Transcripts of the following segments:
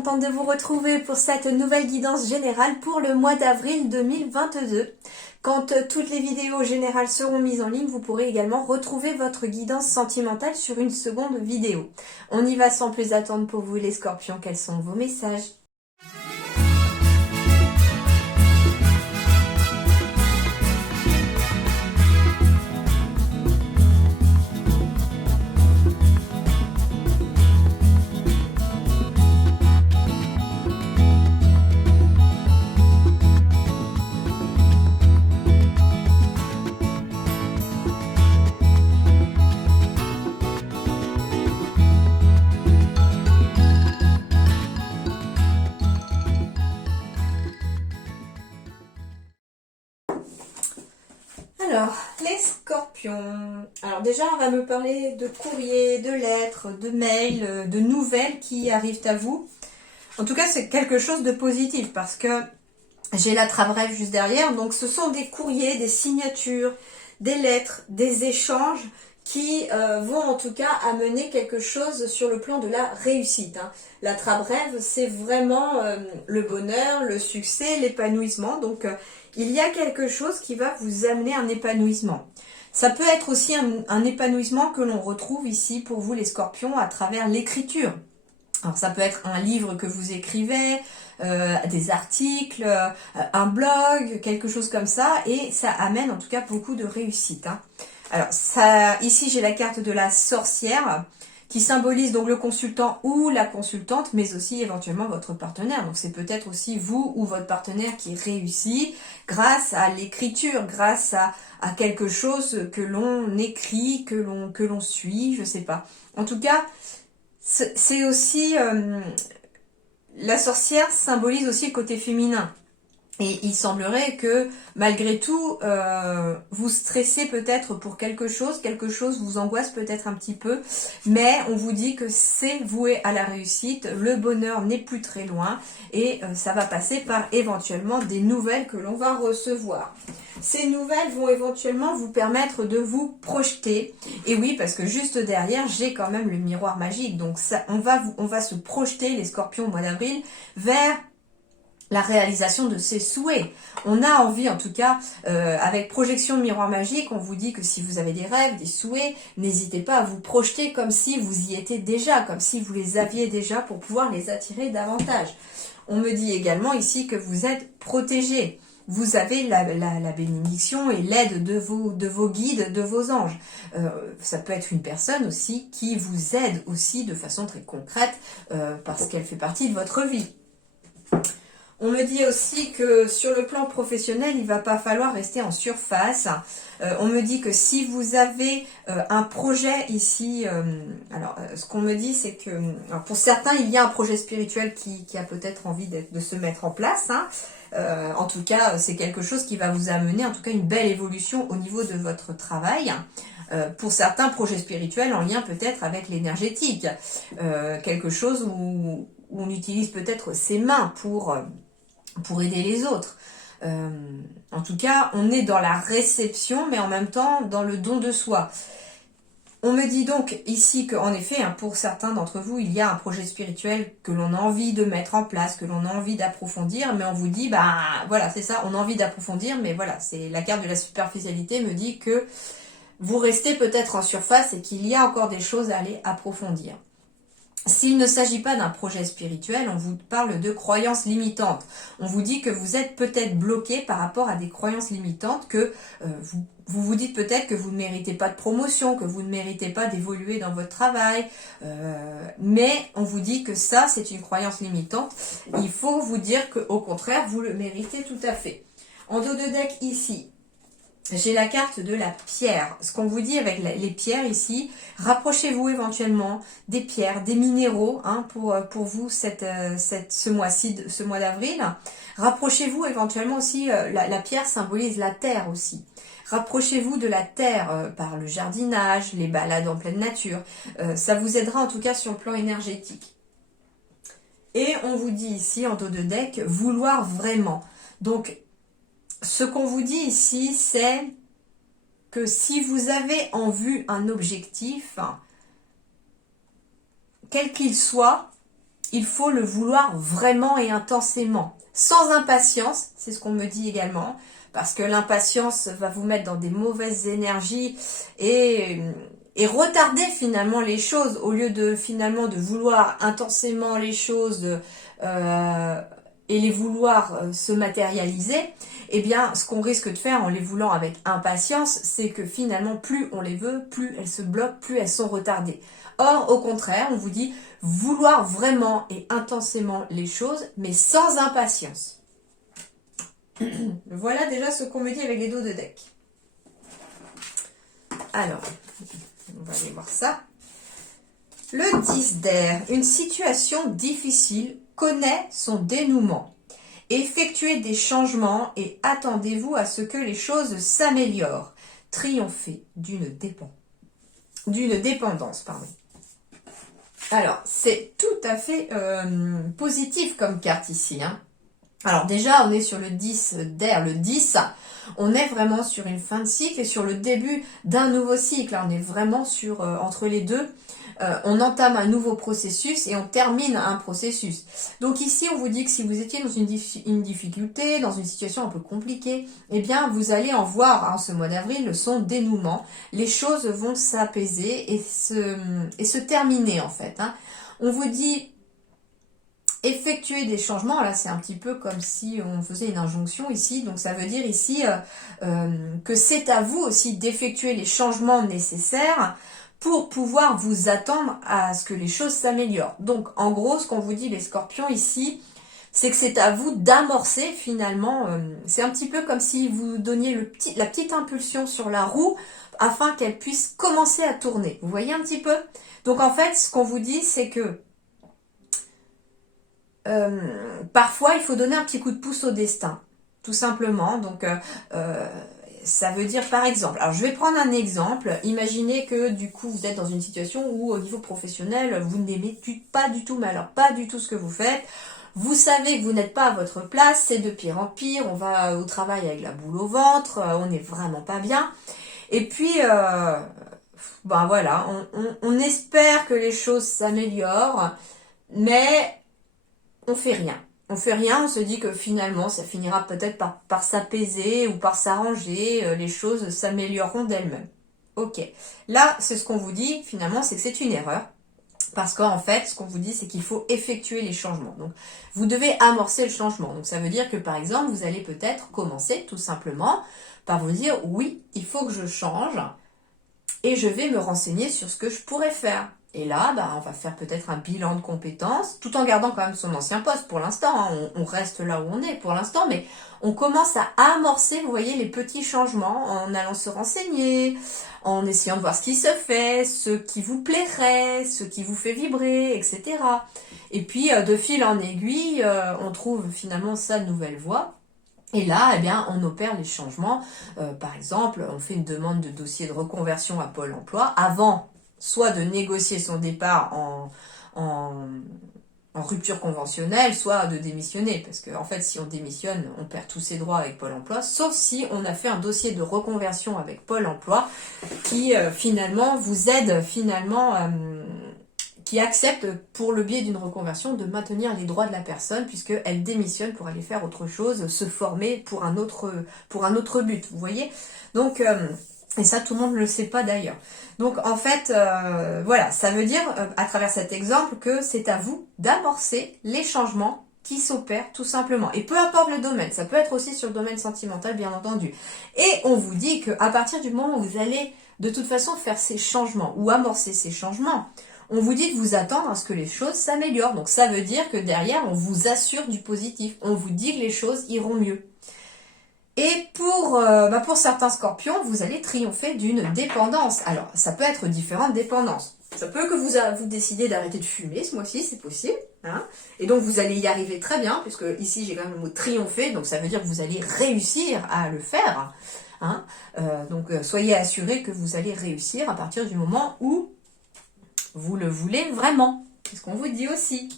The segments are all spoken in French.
contente de vous retrouver pour cette nouvelle guidance générale pour le mois d'avril 2022. Quand toutes les vidéos générales seront mises en ligne, vous pourrez également retrouver votre guidance sentimentale sur une seconde vidéo. On y va sans plus attendre pour vous les scorpions, quels sont vos messages ? Alors, les scorpions. Alors déjà, on va me parler de courrier, de lettres, de mails, de nouvelles qui arrivent à vous. En tout cas, c'est quelque chose de positif parce que j'ai la trame rêve juste derrière. Donc, ce sont des courriers, des signatures, des lettres, des échanges qui vont en tout cas amener quelque chose sur le plan de la réussite. La trame rêve, c'est vraiment le bonheur, le succès, l'épanouissement. Donc, il y a quelque chose qui va vous amener un épanouissement. Ça peut être aussi un épanouissement que l'on retrouve ici pour vous les scorpions à travers l'écriture. Alors ça peut être un livre que vous écrivez, des articles, un blog, quelque chose comme ça, et ça amène en tout cas beaucoup de réussite. Alors ici j'ai la carte de la sorcière qui symbolise donc le consultant ou la consultante, mais aussi éventuellement votre partenaire. Donc c'est peut-être aussi vous ou votre partenaire qui réussit grâce à l'écriture, grâce à quelque chose que l'on écrit, que l'on suit, je sais pas. En tout cas, c'est aussi la sorcière symbolise aussi le côté féminin. Et il semblerait que malgré tout, vous stressez peut-être pour quelque chose vous angoisse peut-être un petit peu, mais on vous dit que c'est voué à la réussite, le bonheur n'est plus très loin et ça va passer par éventuellement des nouvelles que l'on va recevoir. Ces nouvelles vont éventuellement vous permettre de vous projeter. Et oui, parce que juste derrière, j'ai quand même le miroir magique. Donc ça, on va se projeter, les scorpions au mois d'avril, vers la réalisation de ses souhaits. On a envie, en tout cas, avec projection miroir magique, on vous dit que si vous avez des rêves, des souhaits, n'hésitez pas à vous projeter comme si vous y étiez déjà, comme si vous les aviez déjà pour pouvoir les attirer davantage. On me dit également ici que vous êtes protégé. Vous avez la bénédiction et l'aide de vos guides, de vos anges. Ça peut être une personne aussi qui vous aide aussi de façon très concrète parce qu'elle fait partie de votre vie. On me dit aussi que sur le plan professionnel, il ne va pas falloir rester en surface. On me dit que si vous avez un projet ici, ce qu'on me dit c'est que pour certains, il y a un projet spirituel qui a peut-être envie de se mettre en place. En tout cas, c'est quelque chose qui va vous amener en tout cas une belle évolution au niveau de votre travail. Pour certains, projets spirituels en lien peut-être avec l'énergétique. Quelque chose où on utilise peut-être ses mains pour aider les autres. En tout cas, on est dans la réception, mais en même temps dans le don de soi. On me dit donc ici qu'en effet, pour certains d'entre vous, il y a un projet spirituel que l'on a envie de mettre en place, que l'on a envie d'approfondir, mais on vous dit, voilà, c'est ça, on a envie d'approfondir, mais voilà, c'est la carte de la superficialité me dit que vous restez peut-être en surface et qu'il y a encore des choses à aller approfondir. S'il ne s'agit pas d'un projet spirituel, on vous parle de croyances limitantes. On vous dit que vous êtes peut-être bloqué par rapport à des croyances limitantes, que vous vous dites peut-être que vous ne méritez pas de promotion, que vous ne méritez pas d'évoluer dans votre travail, mais on vous dit que ça, c'est une croyance limitante. Il faut vous dire qu'au contraire, vous le méritez tout à fait. En dos de deck ici, j'ai la carte de la pierre. Ce qu'on vous dit avec les pierres ici, rapprochez-vous éventuellement des pierres, des minéraux pour vous ce mois-ci, ce mois d'avril. Rapprochez-vous éventuellement aussi, la pierre symbolise la terre aussi. Rapprochez-vous de la terre par le jardinage, les balades en pleine nature. Ça vous aidera en tout cas sur le plan énergétique. Et on vous dit ici en dos de deck, vouloir vraiment. Donc, ce qu'on vous dit ici, c'est que si vous avez en vue un objectif, quel qu'il soit, il faut le vouloir vraiment et intensément, sans impatience, c'est ce qu'on me dit également, parce que l'impatience va vous mettre dans des mauvaises énergies et retarder finalement les choses, au lieu de finalement de vouloir intensément les choses et les vouloir se matérialiser. Eh bien, ce qu'on risque de faire en les voulant avec impatience, c'est que finalement, plus on les veut, plus elles se bloquent, plus elles sont retardées. Or, au contraire, on vous dit vouloir vraiment et intensément les choses, mais sans impatience. Voilà déjà ce qu'on me dit avec les dos de deck. Alors, on va aller voir ça. Le 10 d'air, une situation difficile connaît son dénouement. Effectuez des changements et attendez-vous à ce que les choses s'améliorent. Triomphez d'une dépendance. Alors, c'est tout à fait positif comme carte ici. Hein. Alors déjà, on est sur le 10 d'air, le 10. On est vraiment sur une fin de cycle et sur le début d'un nouveau cycle. On est vraiment sur entre les deux. On entame un nouveau processus et on termine un processus. Donc ici, on vous dit que si vous étiez dans une difficulté, dans une situation un peu compliquée, eh bien, vous allez en voir en ce mois d'avril son dénouement. Les choses vont s'apaiser et se terminer en fait. Hein. On vous dit effectuer des changements. Là, c'est un petit peu comme si on faisait une injonction ici. Donc, ça veut dire ici que c'est à vous aussi d'effectuer les changements nécessaires pour pouvoir vous attendre à ce que les choses s'améliorent. Donc, en gros, ce qu'on vous dit, les scorpions, ici, c'est que c'est à vous d'amorcer, finalement. C'est un petit peu comme si vous donniez la petite impulsion sur la roue afin qu'elle puisse commencer à tourner. Vous voyez un petit peu? Donc, en fait, ce qu'on vous dit, c'est que parfois, il faut donner un petit coup de pouce au destin, tout simplement. Donc, ça veut dire, par exemple, alors je vais prendre un exemple. Imaginez que du coup, vous êtes dans une situation où, au niveau professionnel, vous n'aimez pas du tout, mais alors pas du tout ce que vous faites. Vous savez que vous n'êtes pas à votre place, c'est de pire en pire. On va au travail avec la boule au ventre, on n'est vraiment pas bien. Et puis, ben voilà, on espère que les choses s'améliorent, mais on fait rien. On fait rien, on se dit que finalement, ça finira peut-être par s'apaiser ou par s'arranger, les choses s'amélioreront d'elles-mêmes. Ok, là, c'est ce qu'on vous dit, finalement, c'est que c'est une erreur. Parce qu'en fait, ce qu'on vous dit, c'est qu'il faut effectuer les changements. Donc, vous devez amorcer le changement. Donc, ça veut dire que, par exemple, vous allez peut-être commencer tout simplement par vous dire, oui, il faut que je change et je vais me renseigner sur ce que je pourrais faire. Et là, bah, on va faire peut-être un bilan de compétences, tout en gardant quand même son ancien poste pour l'instant. Hein. On reste là où on est pour l'instant, mais on commence à amorcer, vous voyez, les petits changements en allant se renseigner, en essayant de voir ce qui se fait, ce qui vous plairait, ce qui vous fait vibrer, etc. Et puis, de fil en aiguille, on trouve finalement sa nouvelle voie. Et là, eh bien, on opère les changements. Par exemple, on fait une demande de dossier de reconversion à Pôle emploi avant soit de négocier son départ en rupture conventionnelle, soit de démissionner. Parce que en fait, si on démissionne, on perd tous ses droits avec Pôle emploi, sauf si on a fait un dossier de reconversion avec Pôle emploi qui finalement vous aide qui accepte pour le biais d'une reconversion de maintenir les droits de la personne puisqu'elle démissionne pour aller faire autre chose, se former pour un autre but, vous voyez. Donc, et ça tout le monde ne le sait pas d'ailleurs. Donc en fait, voilà, ça veut dire à travers cet exemple que c'est à vous d'amorcer les changements qui s'opèrent tout simplement. Et peu importe le domaine, ça peut être aussi sur le domaine sentimental bien entendu. Et on vous dit qu'à partir du moment où vous allez de toute façon faire ces changements ou amorcer ces changements, on vous dit de vous attendre à ce que les choses s'améliorent. Donc ça veut dire que derrière, on vous assure du positif. On vous dit que les choses iront mieux. Et pour certains scorpions, vous allez triompher d'une dépendance. Alors, ça peut être différentes dépendances. Ça peut que vous décidez d'arrêter de fumer ce mois-ci, c'est possible. Hein, et donc, vous allez y arriver très bien, puisque ici, j'ai quand même le mot triompher. Donc, ça veut dire que vous allez réussir à le faire. Hein, donc, soyez assurés que vous allez réussir à partir du moment où vous le voulez vraiment. C'est ce qu'on vous dit aussi.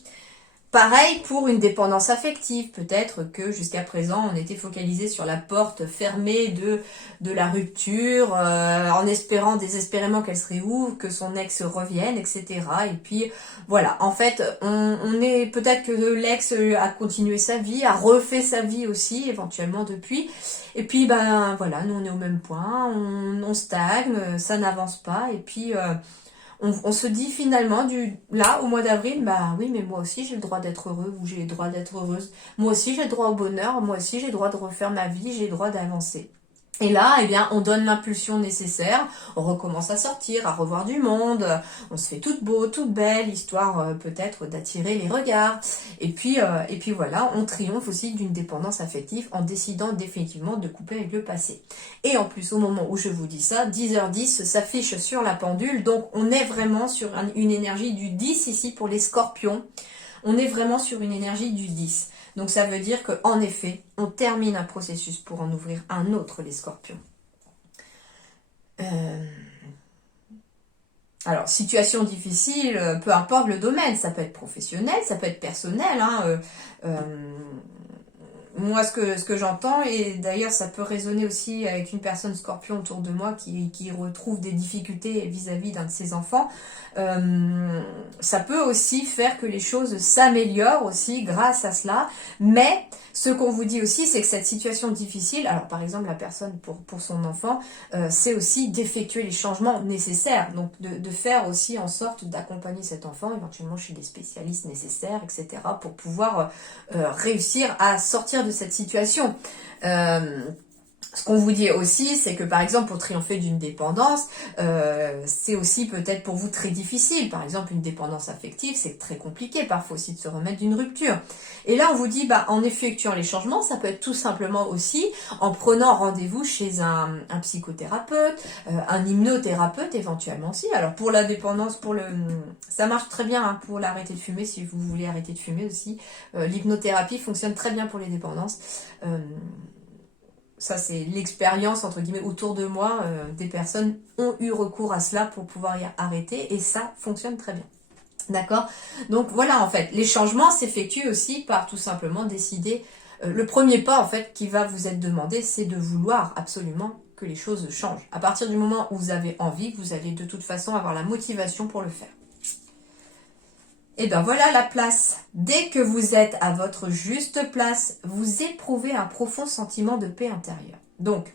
Pareil pour une dépendance affective. Peut-être que jusqu'à présent, on était focalisé sur la porte fermée de la rupture, en espérant désespérément qu'elle se réouvre, que son ex revienne, etc. Et puis voilà, en fait, on est peut-être que l'ex a continué sa vie, a refait sa vie aussi, éventuellement depuis. Et puis ben voilà, nous on est au même point, on stagne, ça n'avance pas. Et puis on se dit finalement, là, au mois d'avril, bah oui, mais moi aussi j'ai le droit d'être heureux ou j'ai le droit d'être heureuse. Moi aussi j'ai le droit au bonheur, moi aussi j'ai le droit de refaire ma vie, j'ai le droit d'avancer. Et là, eh bien, on donne l'impulsion nécessaire, on recommence à sortir, à revoir du monde, on se fait toute beau, toute belle, histoire peut-être d'attirer les regards. Et puis voilà, on triomphe aussi d'une dépendance affective en décidant définitivement de couper avec le passé. Et en plus, au moment où je vous dis ça, 10h10 s'affiche sur la pendule, donc on est vraiment sur une énergie du 10 ici pour les scorpions. On est vraiment sur une énergie du 10. Donc ça veut dire qu'en effet, on termine un processus pour en ouvrir un autre, les scorpions. Alors, situation difficile, peu importe le domaine, ça peut être professionnel, ça peut être personnel. Moi, ce que j'entends, et d'ailleurs ça peut résonner aussi avec une personne scorpion autour de moi qui retrouve des difficultés vis-à-vis d'un de ses enfants, ça peut aussi faire que les choses s'améliorent aussi grâce à cela. Mais ce qu'on vous dit aussi, c'est que cette situation difficile, alors par exemple la personne pour son enfant, c'est aussi d'effectuer les changements nécessaires, donc de faire aussi en sorte d'accompagner cet enfant, éventuellement chez des spécialistes nécessaires, etc., pour pouvoir réussir à sortir de cette situation. Ce qu'on vous dit aussi, c'est que par exemple pour triompher d'une dépendance, c'est aussi peut-être pour vous très difficile. Par exemple une dépendance affective, c'est très compliqué parfois aussi de se remettre d'une rupture. Et là on vous dit, en effectuant les changements, ça peut être tout simplement aussi en prenant rendez-vous chez un psychothérapeute, un hypnothérapeute éventuellement aussi. Alors pour la dépendance, ça marche très bien pour l'arrêter de fumer, si vous voulez arrêter de fumer aussi. L'hypnothérapie fonctionne très bien pour les dépendances. Ça, c'est l'expérience, entre guillemets, autour de moi. Des personnes ont eu recours à cela pour pouvoir y arrêter et ça fonctionne très bien. D'accord? Donc voilà, en fait, les changements s'effectuent aussi par tout simplement décider. Le premier pas, en fait, qui va vous être demandé, c'est de vouloir absolument que les choses changent. À partir du moment où vous avez envie, vous allez de toute façon avoir la motivation pour le faire. Et bien voilà la place. Dès que vous êtes à votre juste place, vous éprouvez un profond sentiment de paix intérieure. Donc,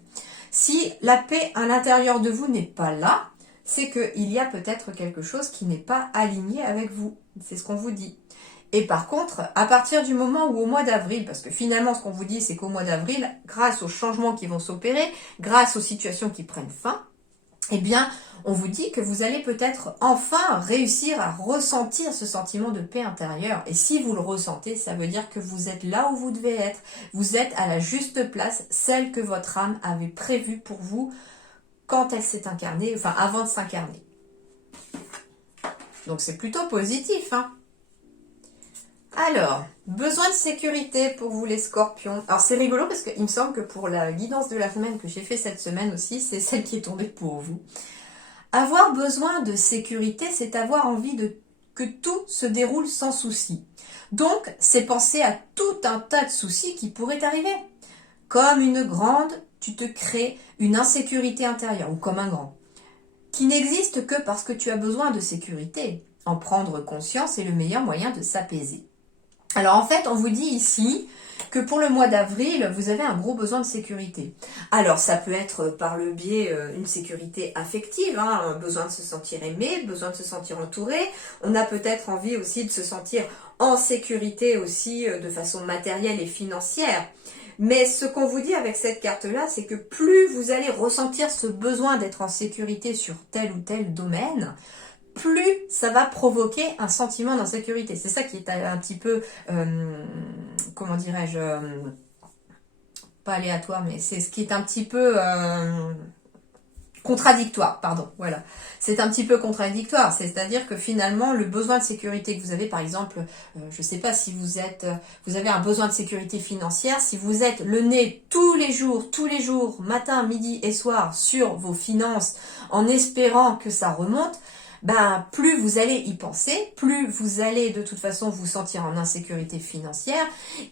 si la paix à l'intérieur de vous n'est pas là, c'est qu'il y a peut-être quelque chose qui n'est pas aligné avec vous. C'est ce qu'on vous dit. Et par contre, à partir du moment où au mois d'avril, parce que finalement ce qu'on vous dit c'est qu'au mois d'avril, grâce aux changements qui vont s'opérer, grâce aux situations qui prennent fin, eh bien, on vous dit que vous allez peut-être enfin réussir à ressentir ce sentiment de paix intérieure. Et si vous le ressentez, ça veut dire que vous êtes là où vous devez être. Vous êtes à la juste place, celle que votre âme avait prévue pour vous quand elle s'est incarnée, enfin avant de s'incarner. Donc c'est plutôt positif, hein. Alors, besoin de sécurité pour vous les scorpions. Alors c'est rigolo parce qu'il me semble que pour la guidance de la semaine que j'ai fait cette semaine aussi, c'est celle qui est tombée pour vous. Avoir besoin de sécurité, c'est avoir envie que tout se déroule sans souci. Donc, c'est penser à tout un tas de soucis qui pourraient arriver. Comme une grande, tu te crées une insécurité intérieure, ou comme un grand, qui n'existe que parce que tu as besoin de sécurité. En prendre conscience est le meilleur moyen de s'apaiser. Alors en fait, on vous dit ici que pour le mois d'avril, vous avez un gros besoin de sécurité. Alors ça peut être par le biais une sécurité affective, besoin de se sentir aimé, besoin de se sentir entouré. On a peut-être envie aussi de se sentir en sécurité aussi de façon matérielle et financière. Mais ce qu'on vous dit avec cette carte-là, c'est que plus vous allez ressentir ce besoin d'être en sécurité sur tel ou tel domaine, plus ça va provoquer un sentiment d'insécurité. C'est ça qui est un petit peu, comment dirais-je, pas aléatoire, mais c'est ce qui est un petit peu contradictoire, pardon, voilà. C'est un petit peu contradictoire, c'est-à-dire que finalement, le besoin de sécurité que vous avez, par exemple, je ne sais pas si vous avez un besoin de sécurité financière, si vous êtes le nez tous les jours, matin, midi et soir, sur vos finances, en espérant que ça remonte, ben, plus vous allez y penser, plus vous allez de toute façon vous sentir en insécurité financière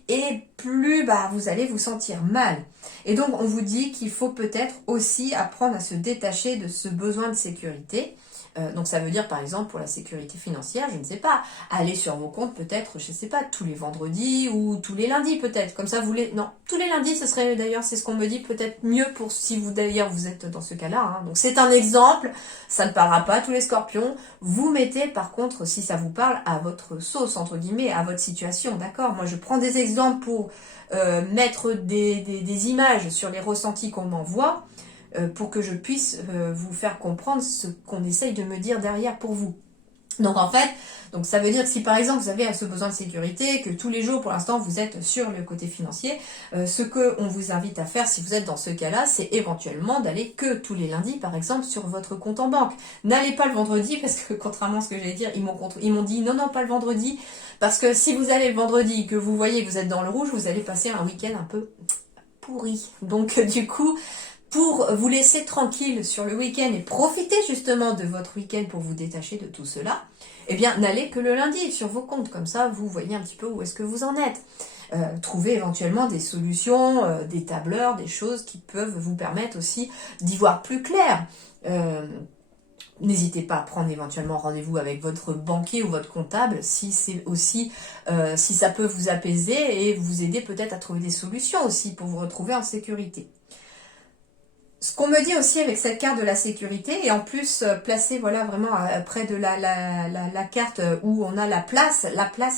et plus vous allez vous sentir mal. Et donc on vous dit qu'il faut peut-être aussi apprendre à se détacher de ce besoin de sécurité. Donc ça veut dire par exemple pour la sécurité financière, je ne sais pas, aller sur vos comptes peut-être, je ne sais pas, tous les vendredis ou tous les lundis peut-être. Comme ça vous les... Non, tous les lundis ce serait d'ailleurs, c'est ce qu'on me dit, peut-être mieux pour si vous d'ailleurs vous êtes dans ce cas-là. Hein. Donc c'est un exemple, ça ne parlera pas à tous les scorpions. Vous mettez par contre, si ça vous parle, à votre sauce, entre guillemets, à votre situation, d'accord? Moi je prends des exemples pour mettre des images sur les ressentis qu'on m'envoie. Pour que je puisse vous faire comprendre ce qu'on essaye de me dire derrière pour vous. Donc en fait, donc ça veut dire que si par exemple vous avez ce besoin de sécurité, que tous les jours pour l'instant vous êtes sur le côté financier, ce qu'on vous invite à faire si vous êtes dans ce cas-là, c'est éventuellement d'aller que tous les lundis par exemple sur votre compte en banque. N'allez pas le vendredi parce que contrairement à ce que j'allais dire, ils m'ont dit non pas le vendredi, parce que si vous allez le vendredi que vous voyez que vous êtes dans le rouge, vous allez passer un week-end un peu pourri. Donc du coup, pour vous laisser tranquille sur le week-end et profiter justement de votre week-end pour vous détacher de tout cela, eh bien n'allez que le lundi sur vos comptes, comme ça vous voyez un petit peu où est-ce que vous en êtes. Trouvez éventuellement des solutions, des tableurs, des choses qui peuvent vous permettre aussi d'y voir plus clair. N'hésitez pas à prendre éventuellement rendez-vous avec votre banquier ou votre comptable si c'est aussi si ça peut vous apaiser et vous aider peut-être à trouver des solutions aussi pour vous retrouver en sécurité. Ce qu'on me dit aussi avec cette carte de la sécurité, et en plus placée voilà vraiment près de la carte où on a la place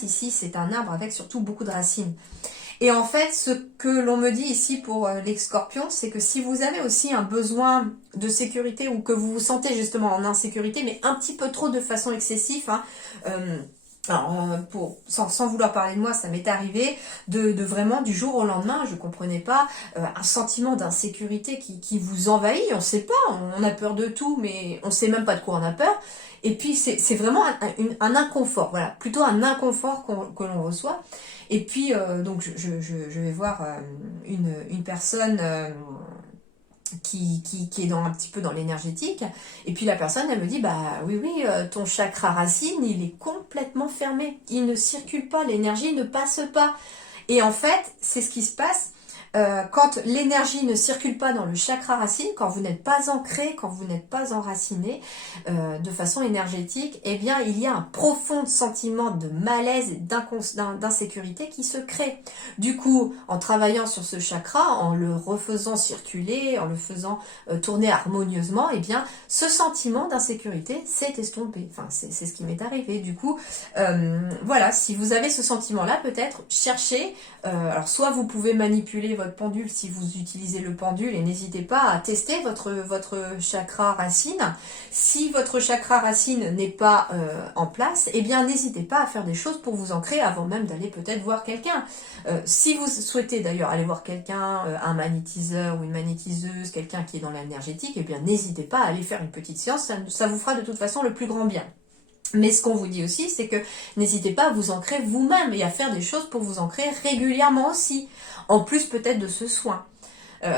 ici c'est un arbre avec surtout beaucoup de racines. Et en fait ce que l'on me dit ici pour les scorpions, c'est que si vous avez aussi un besoin de sécurité ou que vous vous sentez justement en insécurité, mais un petit peu trop de façon excessive, hein, alors, sans vouloir parler de moi, ça m'est arrivé de vraiment du jour au lendemain, je comprenais pas, un sentiment d'insécurité qui vous envahit, on sait pas, on a peur de tout, mais on sait même pas de quoi on a peur, et puis c'est vraiment un inconfort, voilà, plutôt un inconfort que l'on reçoit, et puis donc je vais voir une personne... qui est un petit peu dans l'énergétique, et puis la personne elle me dit oui ton chakra racine il est complètement fermé, il ne circule pas, l'énergie ne passe pas, et en fait c'est ce qui se passe quand l'énergie ne circule pas dans le chakra racine, quand vous n'êtes pas ancré, quand vous n'êtes pas enraciné de façon énergétique, eh bien il y a un profond sentiment de malaise et d'insécurité qui se crée. Du coup, en travaillant sur ce chakra, en le refaisant circuler, en le faisant tourner harmonieusement, eh bien ce sentiment d'insécurité s'est estompé. Enfin, c'est ce qui m'est arrivé. Du coup, voilà, si vous avez ce sentiment-là, peut-être cherchez. Alors soit vous pouvez manipuler votre pendule si vous utilisez le pendule, et n'hésitez pas à tester votre chakra racine. Si votre chakra racine n'est pas en place, eh bien n'hésitez pas à faire des choses pour vous ancrer avant même d'aller peut-être voir quelqu'un. Si vous souhaitez d'ailleurs aller voir quelqu'un, un magnétiseur ou une magnétiseuse, quelqu'un qui est dans l'énergétique, eh bien n'hésitez pas à aller faire une petite séance, ça vous fera de toute façon le plus grand bien. Mais ce qu'on vous dit aussi, c'est que n'hésitez pas à vous ancrer vous-même et à faire des choses pour vous ancrer régulièrement aussi, en plus peut-être de ce soin.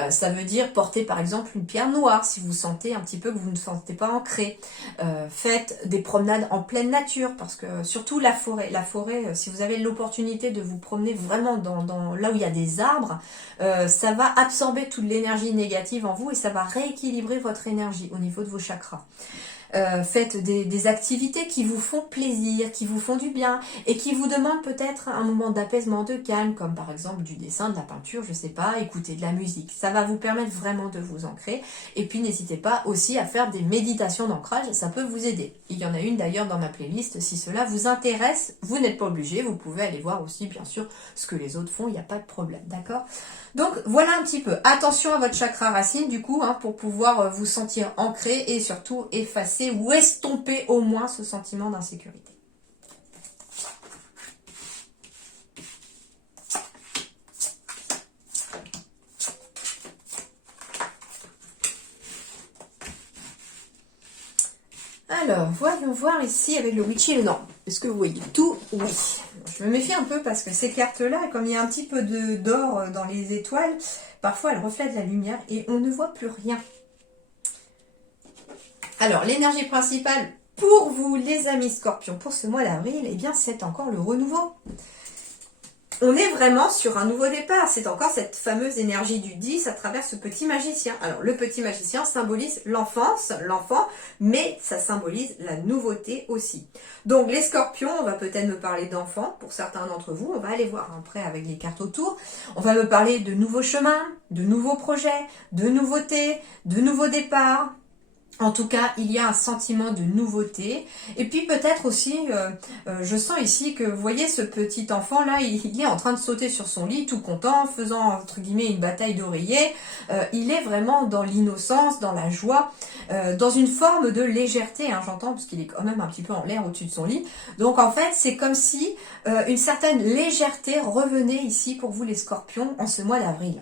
Ça veut dire porter par exemple une pierre noire si vous sentez un petit peu que vous ne vous sentez pas ancré. Faites des promenades en pleine nature, parce que surtout la forêt, si vous avez l'opportunité de vous promener vraiment dans là où il y a des arbres, ça va absorber toute l'énergie négative en vous et ça va rééquilibrer votre énergie au niveau de vos chakras. Faites des activités qui vous font plaisir, qui vous font du bien et qui vous demandent peut-être un moment d'apaisement, de calme, comme par exemple du dessin, de la peinture, je sais pas, écouter de la musique. Ça va vous permettre vraiment de vous ancrer. Et puis n'hésitez pas aussi à faire des méditations d'ancrage, ça peut vous aider. Il y en a une d'ailleurs dans ma playlist, si cela vous intéresse, vous n'êtes pas obligé, vous pouvez aller voir aussi bien sûr ce que les autres font, il n'y a pas de problème, d'accord ? Donc voilà un petit peu, attention à votre chakra racine du coup, hein, pour pouvoir vous sentir ancré et surtout effacer ou estomper au moins ce sentiment d'insécurité. Alors, voyons voir ici avec le witchy et le non. Est-ce que vous voyez tout? Oui. Je me méfie un peu parce que ces cartes-là, comme il y a un petit peu d'or dans les étoiles, parfois elles reflètent la lumière et on ne voit plus rien. Alors, l'énergie principale Pour vous, les amis scorpions, pour ce mois d'avril, eh bien, c'est encore le renouveau. On est vraiment sur un nouveau départ. C'est encore cette fameuse énergie du 10 à travers ce petit magicien. Alors, le petit magicien symbolise l'enfance, l'enfant, mais ça symbolise la nouveauté aussi. Donc, les scorpions, on va peut-être me parler d'enfants, pour certains d'entre vous. On va aller voir après avec les cartes autour. On va me parler de nouveaux chemins, de nouveaux projets, de nouveautés, de nouveaux départs. En tout cas, il y a un sentiment de nouveauté. Et puis peut-être aussi, je sens ici que, vous voyez, ce petit enfant-là, il est en train de sauter sur son lit, tout content, faisant, entre guillemets, une bataille d'oreiller. Il est vraiment dans l'innocence, dans la joie, dans une forme de légèreté, hein, j'entends, parce qu'il est quand même un petit peu en l'air au-dessus de son lit. Donc en fait, c'est comme si une certaine légèreté revenait ici pour vous les scorpions en ce mois d'avril.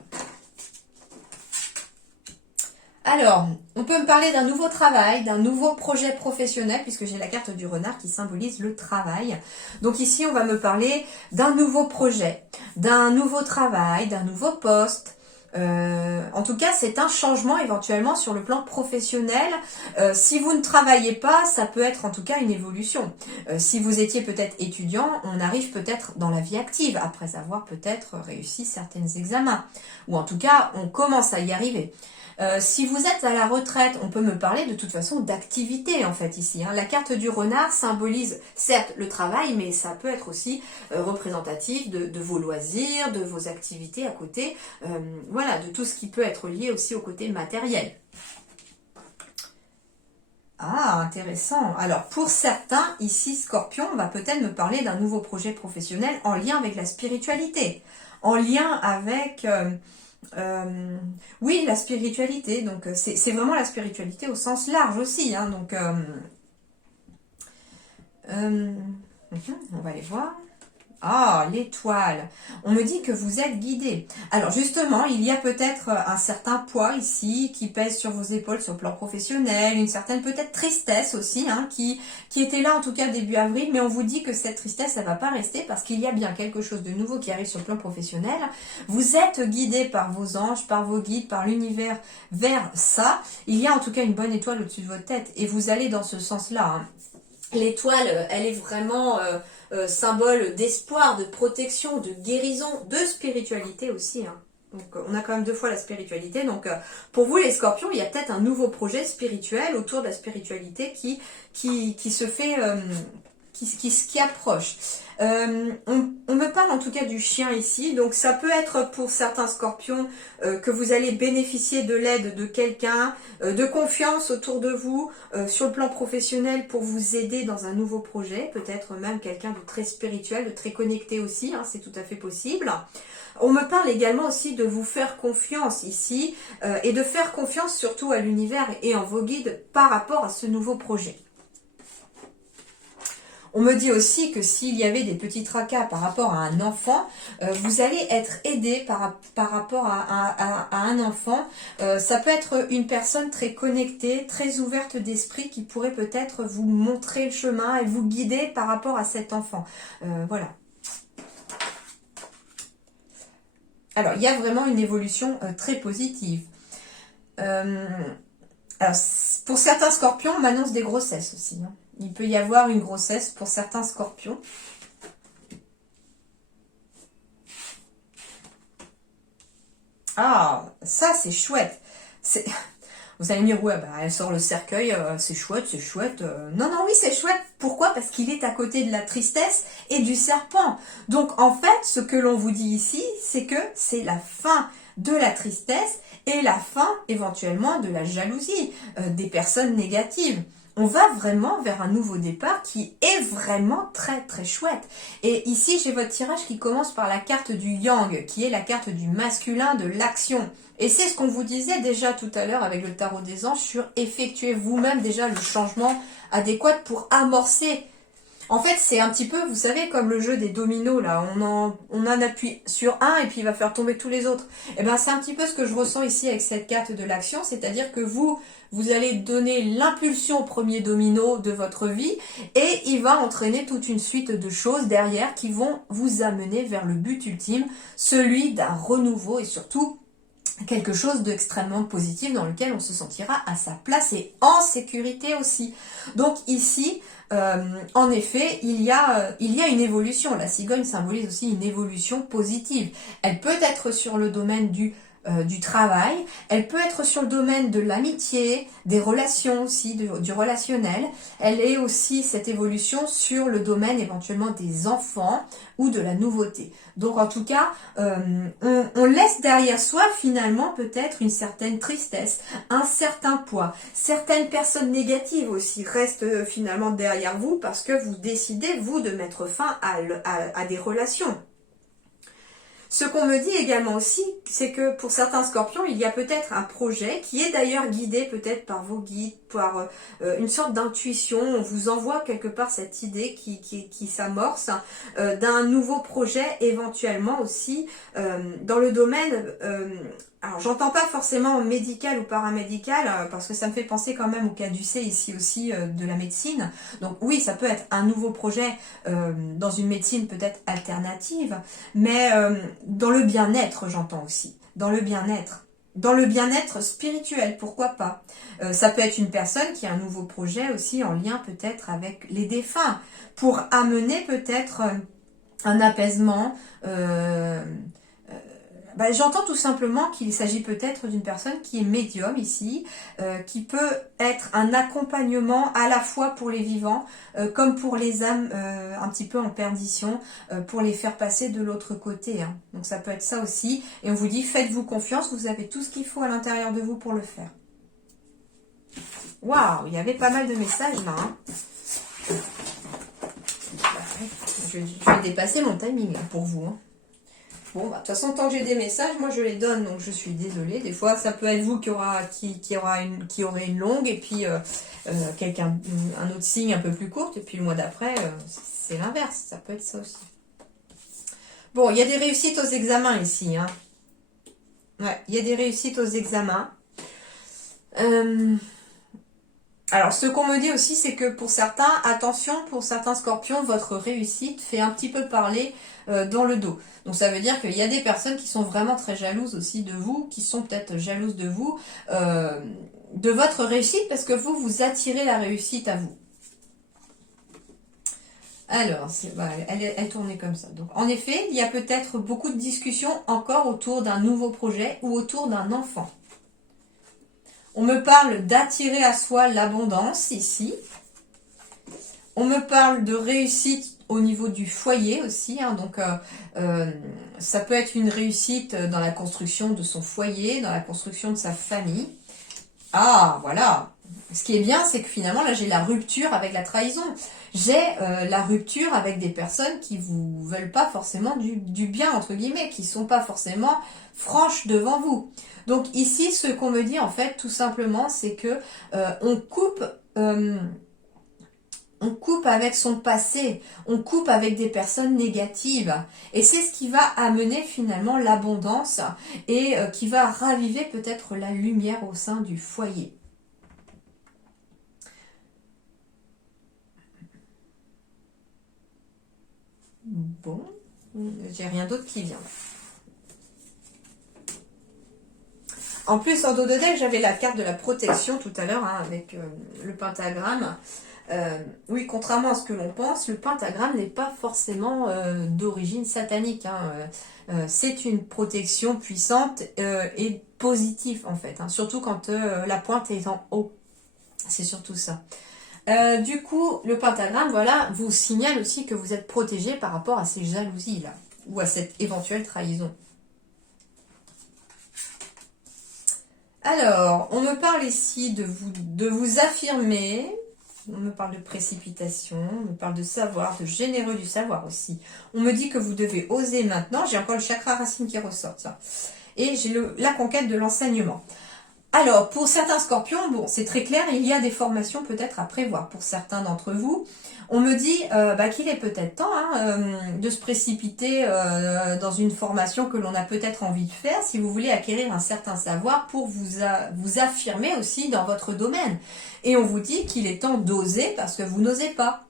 Alors, on peut me parler d'un nouveau travail, d'un nouveau projet professionnel, puisque j'ai la carte du renard qui symbolise le travail. Donc ici, on va me parler d'un nouveau projet, d'un nouveau travail, d'un nouveau poste. En tout cas, c'est un changement éventuellement sur le plan professionnel. Si vous ne travaillez pas, ça peut être en tout cas une évolution. Si vous étiez peut-être étudiant, on arrive peut-être dans la vie active, après avoir peut-être réussi certains examens. Ou en tout cas, on commence à y arriver. Si vous êtes à la retraite, on peut me parler de toute façon d'activité en fait ici. Hein. La carte du renard symbolise certes le travail, mais ça peut être aussi représentatif de vos loisirs, de vos activités à côté, voilà, de tout ce qui peut être lié aussi au côté matériel. Ah, intéressant. Alors, pour certains, ici, Scorpion, on va peut-être me parler d'un nouveau projet professionnel en lien avec la spiritualité, en lien avec... oui, la spiritualité, donc c'est vraiment la spiritualité au sens large aussi, hein, donc on va aller voir. Ah, l'étoile. On me dit que vous êtes guidé. Alors justement, il y a peut-être un certain poids ici qui pèse sur vos épaules sur le plan professionnel, une certaine peut-être tristesse aussi, hein, qui était là en tout cas début avril, mais on vous dit que cette tristesse, ça va pas rester parce qu'il y a bien quelque chose de nouveau qui arrive sur le plan professionnel. Vous êtes guidé par vos anges, par vos guides, par l'univers vers ça. Il y a en tout cas une bonne étoile au-dessus de votre tête et vous allez dans ce sens-là. Hein. L'étoile, elle est vraiment... symbole d'espoir, de protection, de guérison, de spiritualité aussi. Hein. Donc on a quand même deux fois la spiritualité. Donc pour vous les scorpions, il y a peut-être un nouveau projet spirituel autour de la spiritualité qui se fait, qui approche. On me parle en tout cas du chien ici, donc ça peut être pour certains scorpions que vous allez bénéficier de l'aide de quelqu'un, de confiance autour de vous, sur le plan professionnel pour vous aider dans un nouveau projet, peut-être même quelqu'un de très spirituel, de très connecté aussi, hein, c'est tout à fait possible. On me parle également aussi de vous faire confiance ici, et de faire confiance surtout à l'univers et en vos guides par rapport à ce nouveau projet. On me dit aussi que s'il y avait des petits tracas par rapport à un enfant, vous allez être aidé par rapport à un enfant. Ça peut être une personne très connectée, très ouverte d'esprit qui pourrait peut-être vous montrer le chemin et vous guider par rapport à cet enfant. Voilà. Alors, il y a vraiment une évolution très positive. Alors, pour certains scorpions, on m'annonce des grossesses aussi. Hein. Il peut y avoir une grossesse pour certains scorpions. Ah, ça c'est chouette. Vous allez me dire, ouais, bah, elle sort le cercueil, c'est chouette, c'est chouette. Non, non, oui, c'est chouette. Pourquoi? Parce qu'il est à côté de la tristesse et du serpent. Donc, en fait, ce que l'on vous dit ici, c'est que c'est la fin de la tristesse et la fin, éventuellement, de la jalousie, des personnes négatives. On va vraiment vers un nouveau départ qui est vraiment très très chouette. Et ici, j'ai votre tirage qui commence par la carte du Yang, qui est la carte du masculin, de l'action. Et c'est ce qu'on vous disait déjà tout à l'heure avec le tarot des anges sur effectuer vous-même déjà le changement adéquat pour amorcer. En fait, c'est un petit peu, vous savez, comme le jeu des dominos, là. On en appuie sur un et puis il va faire tomber tous les autres. Et bien, c'est un petit peu ce que je ressens ici avec cette carte de l'action. C'est-à-dire que vous allez donner l'impulsion au premier domino de votre vie et il va entraîner toute une suite de choses derrière qui vont vous amener vers le but ultime, celui d'un renouveau et surtout quelque chose d'extrêmement positif dans lequel on se sentira à sa place et en sécurité aussi. Donc ici, en effet, il y a une évolution. La cigogne symbolise aussi une évolution positive. Elle peut être sur le domaine du travail, elle peut être sur le domaine de l'amitié, des relations aussi, du relationnel. Elle est aussi cette évolution sur le domaine éventuellement des enfants ou de la nouveauté. Donc en tout cas, on laisse derrière soi finalement peut-être une certaine tristesse, un certain poids. Certaines personnes négatives aussi restent finalement derrière vous parce que vous décidez, vous, de mettre fin à des relations. Ce qu'on me dit également aussi, c'est que pour certains scorpions, il y a peut-être un projet qui est d'ailleurs guidé peut-être par vos guides, par une sorte d'intuition. On vous envoie quelque part cette idée qui s'amorce d'un nouveau projet éventuellement aussi dans le domaine... alors j'entends pas forcément médical ou paramédical parce que ça me fait penser quand même au caducée ici aussi de la médecine. Donc oui, ça peut être un nouveau projet dans une médecine peut-être alternative, mais dans le bien-être j'entends aussi, dans le bien-être. Dans le bien-être spirituel, pourquoi pas. Ça peut être une personne qui a un nouveau projet aussi en lien peut-être avec les défunts, pour amener peut-être un apaisement. J'entends tout simplement qu'il s'agit peut-être d'une personne qui est médium ici, qui peut être un accompagnement à la fois pour les vivants, comme pour les âmes un petit peu en perdition, pour les faire passer de l'autre côté. Hein. Donc ça peut être ça aussi. Et on vous dit, faites-vous confiance, vous avez tout ce qu'il faut à l'intérieur de vous pour le faire. Waouh, il y avait pas mal de messages là. Hein. Je vais dépasser mon timing là, pour vous. Hein. Bon, de toute façon, tant que j'ai des messages, moi je les donne, donc je suis désolée. Des fois, ça peut être vous qui aurez une longue, et puis un autre signe un peu plus court, et puis le mois d'après, c'est l'inverse. Ça peut être ça aussi. Bon, il y a des réussites aux examens ici. Hein. Ouais, il y a des réussites aux examens. Alors, ce qu'on me dit aussi, c'est que pour certains, attention, pour certains scorpions, votre réussite fait un petit peu parler dans le dos. Donc, ça veut dire qu'il y a des personnes qui sont vraiment très jalouses aussi de vous, qui sont peut-être jalouses de vous, de votre réussite, parce que vous attirez la réussite à vous. Alors, elle tournait comme ça. Donc, en effet, il y a peut-être beaucoup de discussions encore autour d'un nouveau projet ou autour d'un enfant. On me parle d'attirer à soi l'abondance ici. On me parle de réussite au niveau du foyer aussi. Hein, donc, ça peut être une réussite dans la construction de son foyer, dans la construction de sa famille. Ah, voilà. Ce qui est bien, c'est que finalement, là, j'ai la rupture avec la trahison. J'ai la rupture avec des personnes qui vous veulent pas forcément du bien, entre guillemets, qui sont pas forcément franches devant vous. Donc ici, ce qu'on me dit, en fait, tout simplement, c'est que on coupe avec son passé, on coupe avec des personnes négatives. Et c'est ce qui va amener finalement l'abondance et qui va raviver peut-être la lumière au sein du foyer. Bon, j'ai rien d'autre qui vient. En plus, en dos de deck, j'avais la carte de la protection tout à l'heure, hein, avec le pentagramme. Oui, contrairement à ce que l'on pense, le pentagramme n'est pas forcément d'origine satanique. Hein. C'est une protection puissante et positive, en fait. Hein, surtout quand la pointe est en haut. C'est surtout ça. Du coup, le pentagramme, voilà, vous signale aussi que vous êtes protégé par rapport à ces jalousies-là, ou à cette éventuelle trahison. Alors, on me parle ici de vous affirmer, on me parle de précipitation, on me parle de savoir, de généreux du savoir aussi. On me dit que vous devez oser maintenant, j'ai encore le chakra racine qui ressort, ça. Et j'ai la conquête de l'enseignement. Alors, pour certains scorpions, bon, c'est très clair, il y a des formations peut-être à prévoir pour certains d'entre vous. On me dit qu'il est peut-être temps de se précipiter dans une formation que l'on a peut-être envie de faire si vous voulez acquérir un certain savoir pour vous affirmer aussi dans votre domaine. Et on vous dit qu'il est temps d'oser parce que vous n'osez pas.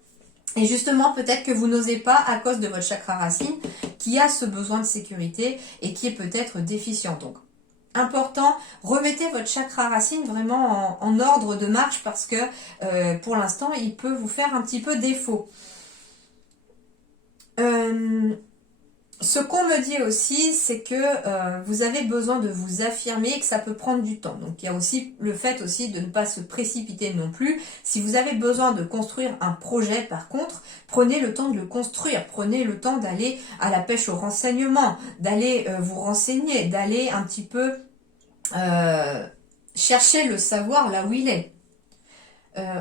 Et justement, peut-être que vous n'osez pas à cause de votre chakra racine qui a ce besoin de sécurité et qui est peut-être déficient. Donc, important, remettez votre chakra racine vraiment en ordre de marche parce que pour l'instant, il peut vous faire un petit peu défaut. Ce qu'on me dit aussi, c'est que vous avez besoin de vous affirmer et que ça peut prendre du temps. Donc il y a aussi le fait aussi de ne pas se précipiter non plus. Si vous avez besoin de construire un projet, par contre, prenez le temps de le construire. Prenez le temps d'aller à la pêche aux renseignements, d'aller vous renseigner, d'aller un petit peu chercher le savoir là où il est.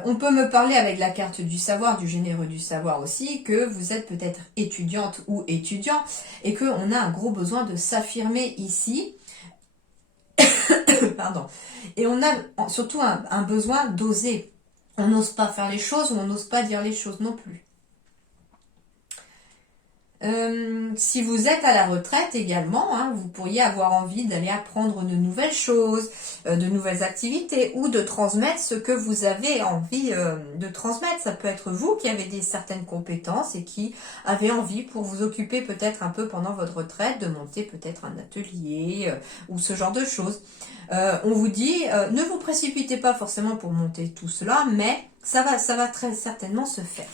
On peut me parler avec la carte du savoir, du généreux du savoir aussi, que vous êtes peut-être étudiante ou étudiant et qu'on a un gros besoin de s'affirmer ici. Pardon. Et on a surtout un besoin d'oser. On n'ose pas faire les choses ou on n'ose pas dire les choses non plus. Si vous êtes à la retraite également, hein, vous pourriez avoir envie d'aller apprendre de nouvelles choses, de nouvelles activités ou de transmettre ce que vous avez envie de transmettre. Ça peut être vous qui avez certaines compétences et qui avez envie pour vous occuper peut-être un peu pendant votre retraite de monter peut-être un atelier ou ce genre de choses. On vous dit, ne vous précipitez pas forcément pour monter tout cela, mais ça va très certainement se faire.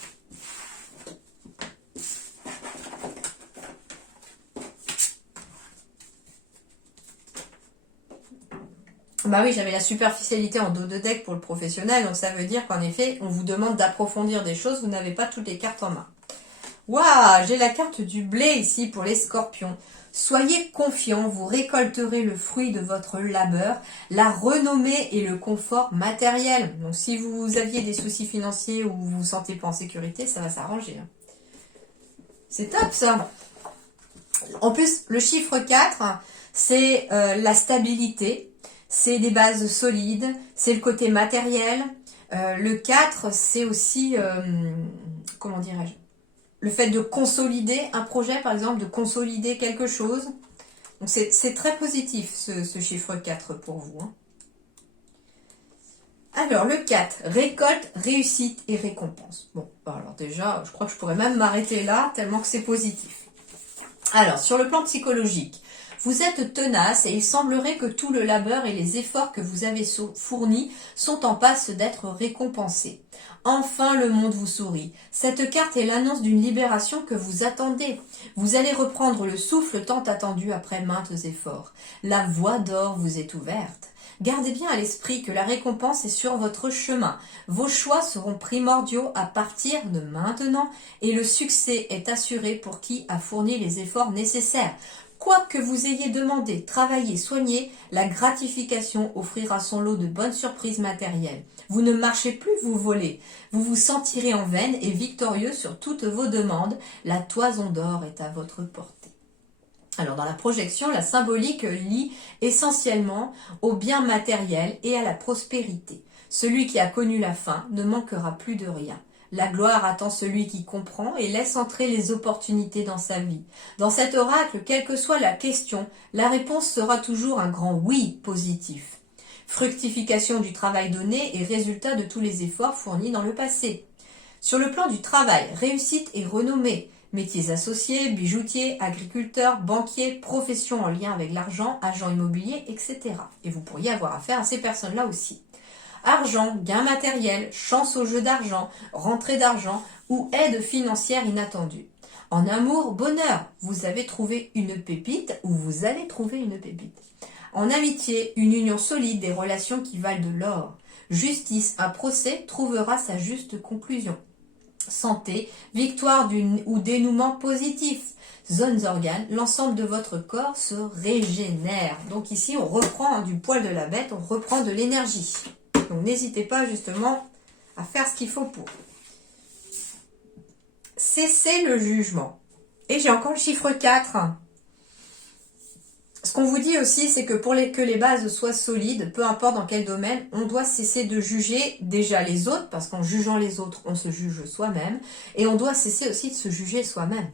Bah oui, j'avais la superficialité en dos de deck pour le professionnel, donc ça veut dire qu'en effet, on vous demande d'approfondir des choses, vous n'avez pas toutes les cartes en main. Waouh, j'ai la carte du blé ici pour les scorpions. Soyez confiants, vous récolterez le fruit de votre labeur, la renommée et le confort matériel. Donc si vous aviez des soucis financiers ou vous vous sentez pas en sécurité, ça va s'arranger. C'est top ça. En plus, le chiffre 4, c'est la stabilité. C'est des bases solides, c'est le côté matériel. Le 4, c'est aussi, comment dirais-je, le fait de consolider un projet, par exemple, de consolider quelque chose. Donc c'est très positif, ce chiffre 4 pour vous. Hein. Alors, le 4, récolte, réussite et récompense. Bon, alors déjà, je crois que je pourrais même m'arrêter là, tellement que c'est positif. Alors, sur le plan psychologique, vous êtes tenace et il semblerait que tout le labeur et les efforts que vous avez fournis sont en passe d'être récompensés. Enfin, le monde vous sourit. Cette carte est l'annonce d'une libération que vous attendez. Vous allez reprendre le souffle tant attendu après maintes efforts. La voie d'or vous est ouverte. Gardez bien à l'esprit que la récompense est sur votre chemin. Vos choix seront primordiaux à partir de maintenant et le succès est assuré pour qui a fourni les efforts nécessaires. Quoi que vous ayez demandé, travaillé, soigné, la gratification offrira son lot de bonnes surprises matérielles. Vous ne marchez plus, vous volez. Vous vous sentirez en veine et victorieux sur toutes vos demandes. La toison d'or est à votre portée. Alors dans la projection, la symbolique lie essentiellement au bien matériel et à la prospérité. Celui qui a connu la faim ne manquera plus de rien. La gloire attend celui qui comprend et laisse entrer les opportunités dans sa vie. Dans cet oracle, quelle que soit la question, la réponse sera toujours un grand oui positif. Fructification du travail donné et résultat de tous les efforts fournis dans le passé. Sur le plan du travail, réussite et renommée. Métiers associés, bijoutiers, agriculteurs, banquiers, professions en lien avec l'argent, agents immobiliers, etc. Et vous pourriez avoir affaire à ces personnes-là aussi. Argent, gain matériel, chance au jeu d'argent, rentrée d'argent ou aide financière inattendue. En amour, bonheur, vous avez trouvé une pépite ou vous allez trouver une pépite. En amitié, une union solide, des relations qui valent de l'or. Justice, un procès trouvera sa juste conclusion. Santé, victoire ou dénouement positif. Zones organes, l'ensemble de votre corps se régénère. Donc ici, on reprend du poil de la bête, on reprend de l'énergie. Donc n'hésitez pas justement à faire ce qu'il faut pour. Cessez le jugement. Et j'ai encore le chiffre 4. Ce qu'on vous dit aussi, c'est que pour que les bases soient solides, peu importe dans quel domaine, on doit cesser de juger déjà les autres, parce qu'en jugeant les autres, on se juge soi-même, et on doit cesser aussi de se juger soi-même.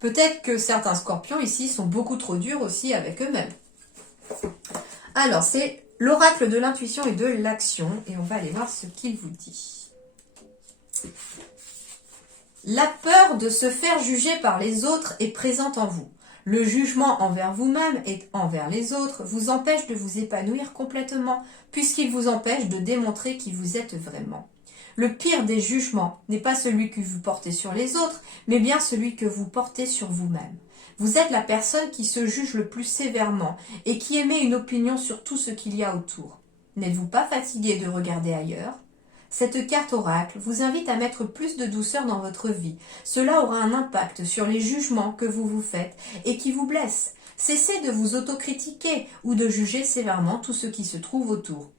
Peut-être que certains scorpions ici sont beaucoup trop durs aussi avec eux-mêmes. Alors, c'est l'oracle de l'intuition et de l'action, et on va aller voir ce qu'il vous dit. La peur de se faire juger par les autres est présente en vous. Le jugement envers vous-même et envers les autres vous empêche de vous épanouir complètement, puisqu'il vous empêche de démontrer qui vous êtes vraiment. Le pire des jugements n'est pas celui que vous portez sur les autres, mais bien celui que vous portez sur vous-même. Vous êtes la personne qui se juge le plus sévèrement et qui émet une opinion sur tout ce qu'il y a autour. N'êtes-vous pas fatigué de regarder ailleurs ? Cette carte oracle vous invite à mettre plus de douceur dans votre vie. Cela aura un impact sur les jugements que vous vous faites et qui vous blessent. Cessez de vous autocritiquer ou de juger sévèrement tout ce qui se trouve autour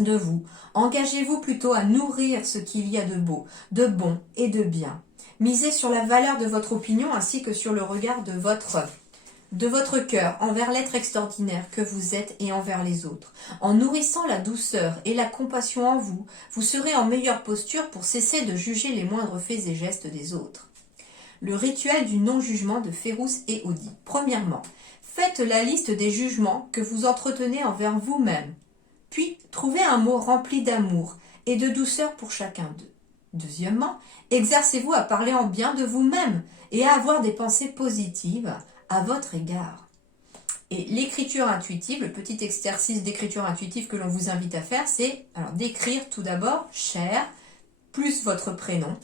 de vous. Engagez-vous plutôt à nourrir ce qu'il y a de beau, de bon et de bien. Misez sur la valeur de votre opinion ainsi que sur le regard de votre cœur envers l'être extraordinaire que vous êtes et envers les autres. En nourrissant la douceur et la compassion en vous, vous serez en meilleure posture pour cesser de juger les moindres faits et gestes des autres. Le rituel du non-jugement de Férouz et Audi. Premièrement, faites la liste des jugements que vous entretenez envers vous-même. Puis, trouvez un mot rempli d'amour et de douceur pour chacun d'eux. Deuxièmement, exercez-vous à parler en bien de vous-même et à avoir des pensées positives à votre égard. Et l'écriture intuitive, le petit exercice d'écriture intuitive que l'on vous invite à faire, c'est d'écrire tout d'abord « cher » plus votre prénom.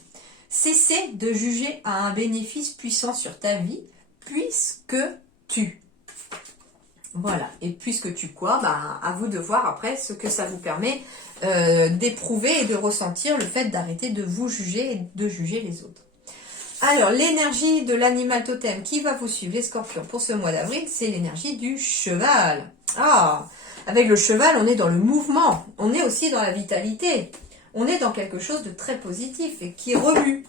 Cessez de juger à un bénéfice puissant sur ta vie, puisque tu. Voilà, et puisque tu quoi, à vous de voir après ce que ça vous permet d'éprouver et de ressentir le fait d'arrêter de vous juger et de juger les autres. Alors, l'énergie de l'animal totem qui va vous suivre, les scorpions, pour ce mois d'avril, c'est l'énergie du cheval. Ah, avec le cheval, on est dans le mouvement, on est aussi dans la vitalité, on est dans quelque chose de très positif et qui remue.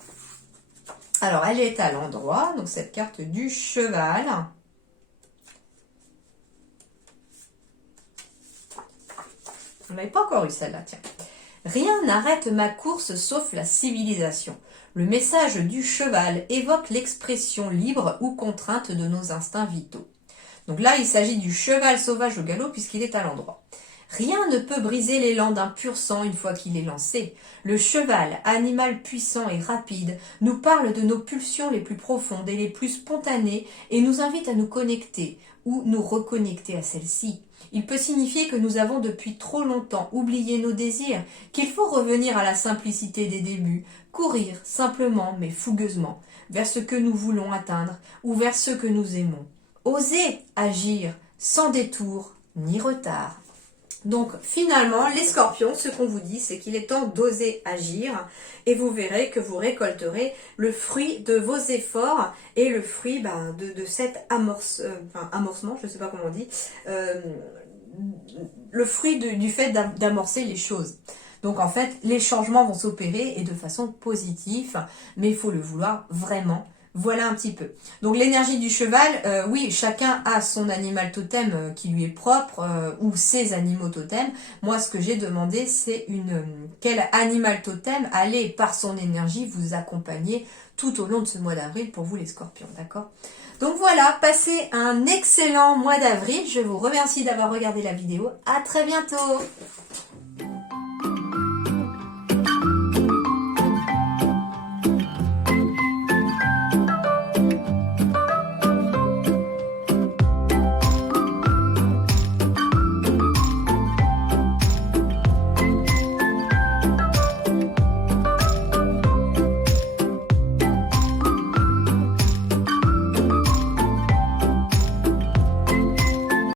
Alors, elle est à l'endroit, donc cette carte du cheval. On n'avait pas encore eu celle-là, tiens. Rien n'arrête ma course sauf la civilisation. Le message du cheval évoque l'expression libre ou contrainte de nos instincts vitaux. Donc là, il s'agit du cheval sauvage au galop puisqu'il est à l'endroit. Rien ne peut briser l'élan d'un pur sang une fois qu'il est lancé. Le cheval, animal puissant et rapide, nous parle de nos pulsions les plus profondes et les plus spontanées et nous invite à nous connecter ou nous reconnecter à celles-ci. Il peut signifier que nous avons depuis trop longtemps oublié nos désirs, qu'il faut revenir à la simplicité des débuts, courir simplement mais fougueusement vers ce que nous voulons atteindre ou vers ce que nous aimons. Oser agir sans détour ni retard. Donc finalement, les scorpions, ce qu'on vous dit, c'est qu'il est temps d'oser agir et vous verrez que vous récolterez le fruit de vos efforts et le fruit de cet amorcement, je ne sais pas comment on dit, le fruit du fait d'amorcer les choses. Donc en fait, les changements vont s'opérer et de façon positive, mais il faut le vouloir vraiment. Voilà un petit peu. Donc l'énergie du cheval, oui, chacun a son animal totem qui lui est propre ou ses animaux totems. Moi, ce que j'ai demandé, c'est quel animal totem allait par son énergie vous accompagner tout au long de ce mois d'avril pour vous les scorpions, d'accord ? Donc voilà, passez un excellent mois d'avril. Je vous remercie d'avoir regardé la vidéo. À très bientôt.